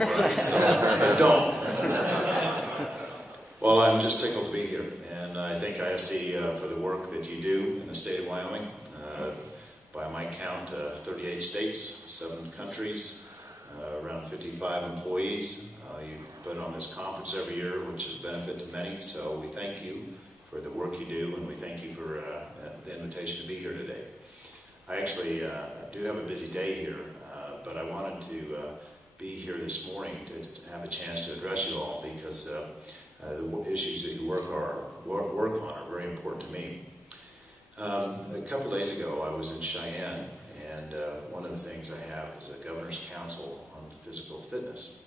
but don't. Well, I'm just tickled to be here, and I thank ISC for the work that you do in the state of Wyoming. By my count, 38 states, 7 countries, around 55 employees. You put on this conference every year, which is a benefit to many, so we thank you for the work you do, and we thank you for the invitation to be here today. I actually do have a busy day here, but I wanted to be here this morning to have a chance to address you all, because the issues that you work on are very important to me. A couple days ago, I was in Cheyenne, and one of the things I have is a Governor's Council on Physical Fitness.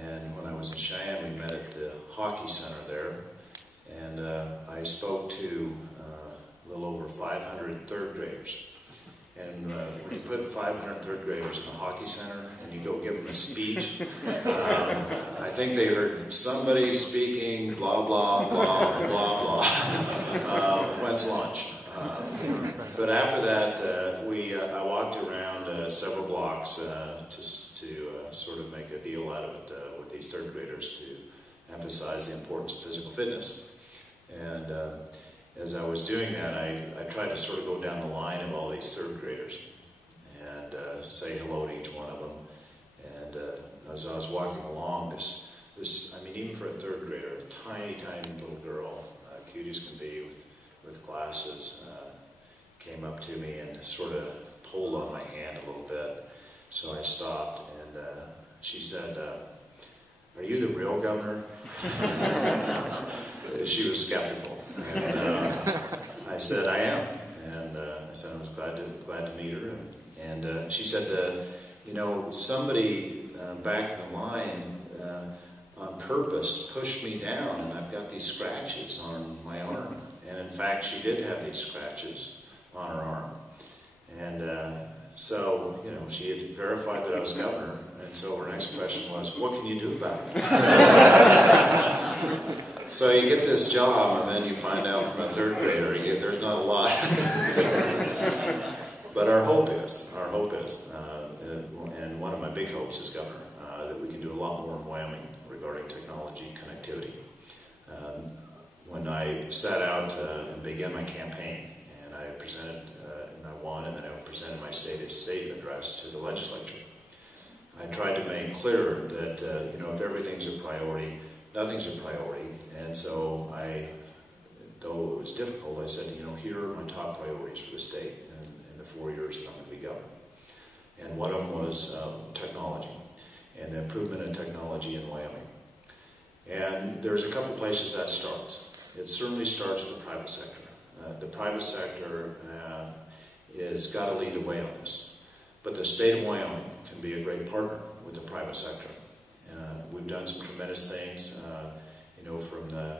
And when I was in Cheyenne, we met at the hockey center there, and I spoke to a little over 500 third graders. And when you put 500 third graders in a hockey center and you go give them a speech, I think they heard somebody speaking blah, blah, blah, blah, blah. When's lunch? But after that, I walked around several blocks to sort of make a deal out of it with these third graders to emphasize the importance of physical fitness. And as I was doing that, I tried to sort of go down the line of all these third graders and say hello to each one of them. And as I was walking along, I mean, even for a third grader, a tiny, tiny little girl, cute as can be, with glasses, came up to me and sort of pulled on my hand a little bit. So I stopped, and she said, "Are you the real governor?" She was skeptical. And I said, "I am." And I said I was glad to meet her. And she said, "You know, somebody back in the line on purpose pushed me down, and I've got these scratches on my arm." And in fact, she did have these scratches on her arm. And so, you know, she had verified that I was governor. And so her next question was, "What can you do about it?" So you get this job, and then you find out from a third grader, there's not a lot. But our hope is, and one of my big hopes as governor, that we can do a lot more in Wyoming regarding technology connectivity. When I set out and began my campaign, and I presented, and I won, and then I presented my state address to the legislature, I tried to make clear that, you know, if everything's a priority, nothing's a priority. And so though it was difficult, I said, you know, here are my top priorities for the state in the 4 years that I'm going to be governor. And one of them was technology, and the improvement in technology in Wyoming. And there's a couple places that starts. It certainly starts with the private sector. The private sector has got to lead the way on this. But the state of Wyoming can be a great partner with the private sector. We've done some tremendous things, you know, from the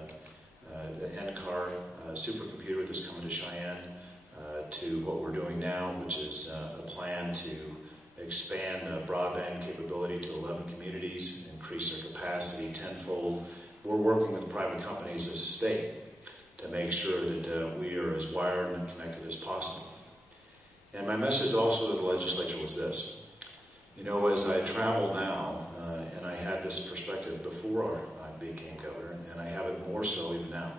NCAR supercomputer that's coming to Cheyenne to what we're doing now, which is a plan to expand broadband capability to 11 communities, increase their capacity tenfold. We're working with private companies as a state to make sure that we are as wired and connected as possible. And my message also to the legislature was this. You know, as I travel now, and I had this perspective before I became governor, and I have it more so even now.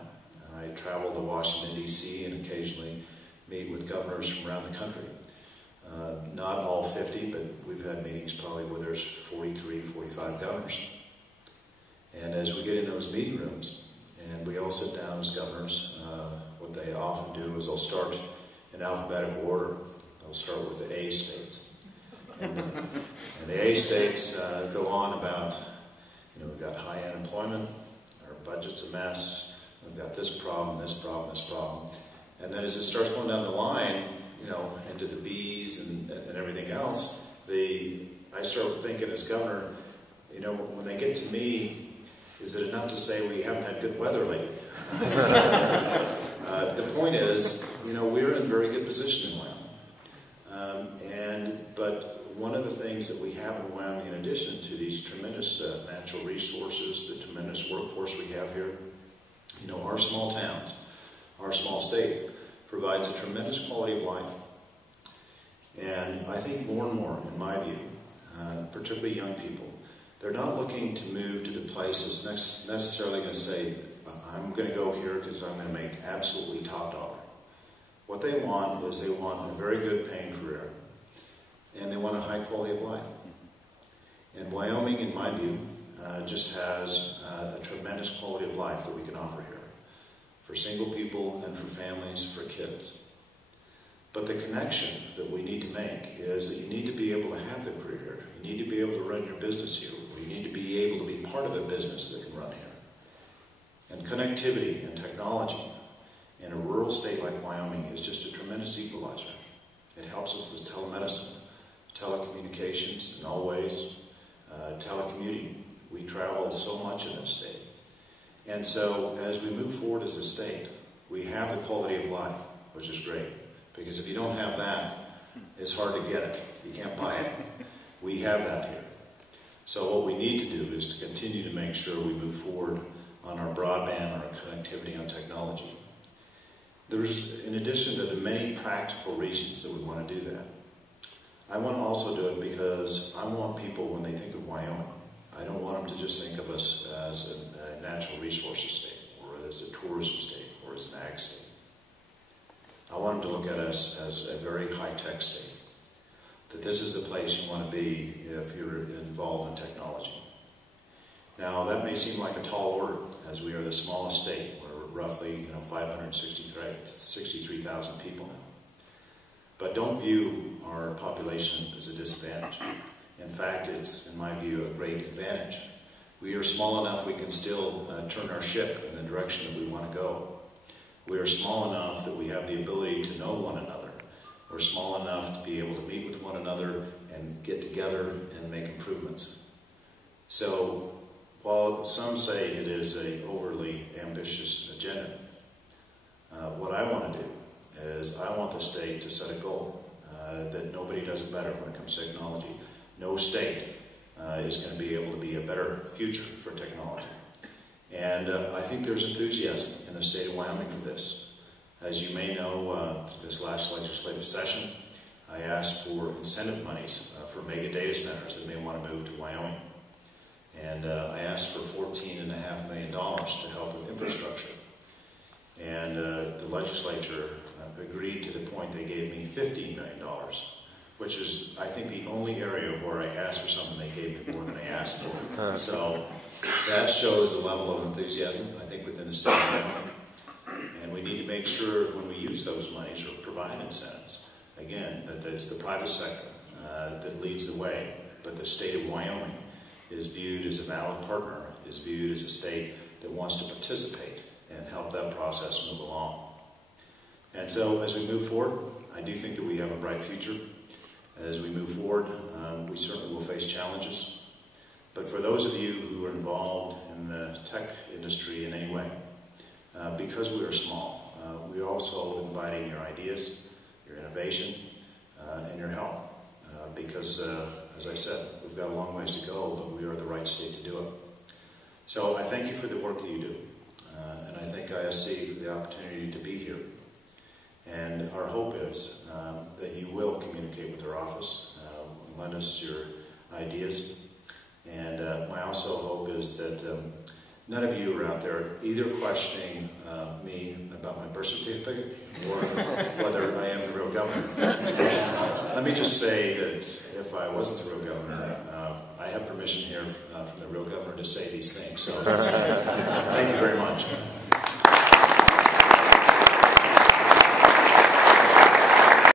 I travel to Washington, D.C. and occasionally meet with governors from around the country. Not all 50, but we've had meetings probably where there's 43, 45 governors. And as we get in those meeting rooms, and we all sit down as governors, what they often do is they'll start in alphabetical order. They'll start with the A states. And the A states go on about, you know, we've got high unemployment, our budget's a mess, we've got this problem, this problem, this problem. And then as it starts going down the line, you know, into the B's and everything else, I start thinking as governor, you know, when they get to me, is it enough to say we haven't had good weather lately? The point is, you know, we're in a very good position in Wyoming. But one of the things that we have in Wyoming, in addition to these tremendous natural resources, the tremendous workforce we have here, you know, our small towns, our small state provides a tremendous quality of life. And I think more and more, in my view, particularly young people, They're not looking to move to the place that's necessarily going to say, I'm going to go here because I'm going to make absolutely top dollar. What they want is they want a very good paying career, and they want a high quality of life. And Wyoming, in my view, just has a tremendous quality of life that we can offer here, for single people and for families, for kids. But the connection that we need to make is that you need to be able to have the career here. You need to be able to run your business here. You need to be able to be part of a business that can run here. And connectivity and technology in a rural state like Wyoming is just a tremendous equalizer. It helps us with telemedicine, telecommunications in all ways, telecommuting. We travel so much in this state. And so as we move forward as a state, we have the quality of life, which is great. Because if you don't have that, it's hard to get it. You can't buy it. We have that here. So what we need to do is to continue to make sure we move forward on our broadband, our connectivity on technology. There's, in addition to the many practical reasons that we want to do that, I want to also do it because I want people, when they think of Wyoming, I don't want them to just think of us as a natural resources state, or as a tourism state, or as an ag state. I want them to look at us as a very high-tech state, that this is the place you want to be if you're involved in technology. Now, that may seem like a tall order, as we are the smallest state. We're roughly 563,000 people now. But don't view our population as a disadvantage. In fact, it's, in my view, a great advantage. We are small enough we can still turn our ship in the direction that we want to go. We are small enough that we have the ability to know one another. We're small enough to be able to meet with one another and get together and make improvements. So, while some say it is an overly ambitious agenda, what I want to do is I want the state to set a goal that nobody does it better when it comes to technology. No state is going to be able to be a better future for technology. And I think there's enthusiasm in the state of Wyoming for this. As you may know, this last legislative session, I asked for incentive monies for mega data centers that may want to move to Wyoming. And I asked for $14.5 million to help with infrastructure. And the legislature agreed to the point they gave me $15 million, which is, I think, the only area where I asked for something they gave me more than I asked for. So that shows the level of enthusiasm, I think, within the state of Wyoming. And we need to make sure when we use those monies or provide incentives, again, that it's the private sector that leads the way, but the state of Wyoming is viewed as a valid partner, is viewed as a state that wants to participate and help that process move along. And so as we move forward, I do think that we have a bright future. As we move forward, we certainly will face challenges. But for those of you who are involved in the tech industry in any way, because we are small, we are also inviting your ideas, your innovation, and your help. Because, as I said, we've got a long ways to go, but we are the right state to do it. So I thank you for the work that you do, and I thank ISC for the opportunity to be here. And our hope is that you will communicate with our office, lend us your ideas. And my also hope is that none of you are out there either questioning me about my birth certificate or whether I am the real governor. Let me just say that if I wasn't the real governor, I have permission here from the real governor to say these things. So thank you very much.